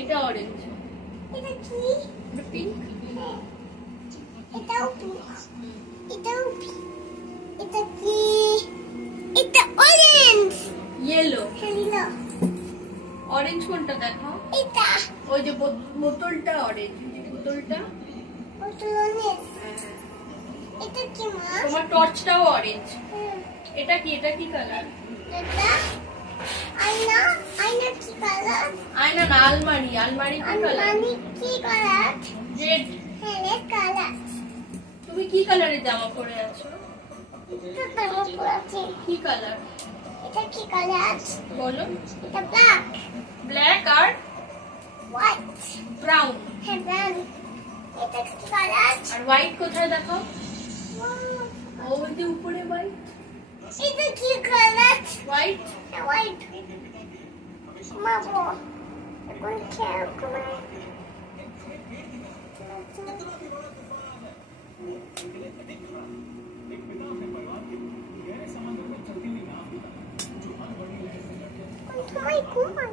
এটা অরেঞ্জ। এটা কি? এটা পিঙ্ক। এটাও পিঙ্ক। এটাও পিঙ্ক। এটা কি? এটা অরেঞ্জ। ইয়েলো। হ্যালো। অরেঞ্জ কোনটা দেখো? এটা। ওই যে বোতলটা অরেঞ্জ। বোতলটা অরেঞ্জ। এটা কি মা? তোমার টর্চটাও অরেঞ্জ। এটা কি? এটা কি কালার? এটা আয়না। আয়না কি কালার? আয়না না, আলমারি। আলমারি কি কালার? আলমারি কি কালার? রেড। হ্যাঁ, রেড কালার। তুমি কি কালারের জামা পরে আছো? এটা কালার পড়াচ্ছে। কি কালার? এটা কি কালার? বলো। এটা ব্ল্যাক। ব্ল্যাক আর হোয়াইট। ব্রাউন। হ্যাঁ, ব্রাউন। এটা কি কালার? আর হোয়াইট কোথায় দেখো? ওই যে উপরে হোয়াইট। এটা কি কালার? হোয়াইট। হ্যাঁ, হোয়াইট। মা বল। এখন খেয়াল করে। তোমায় ঘুমান।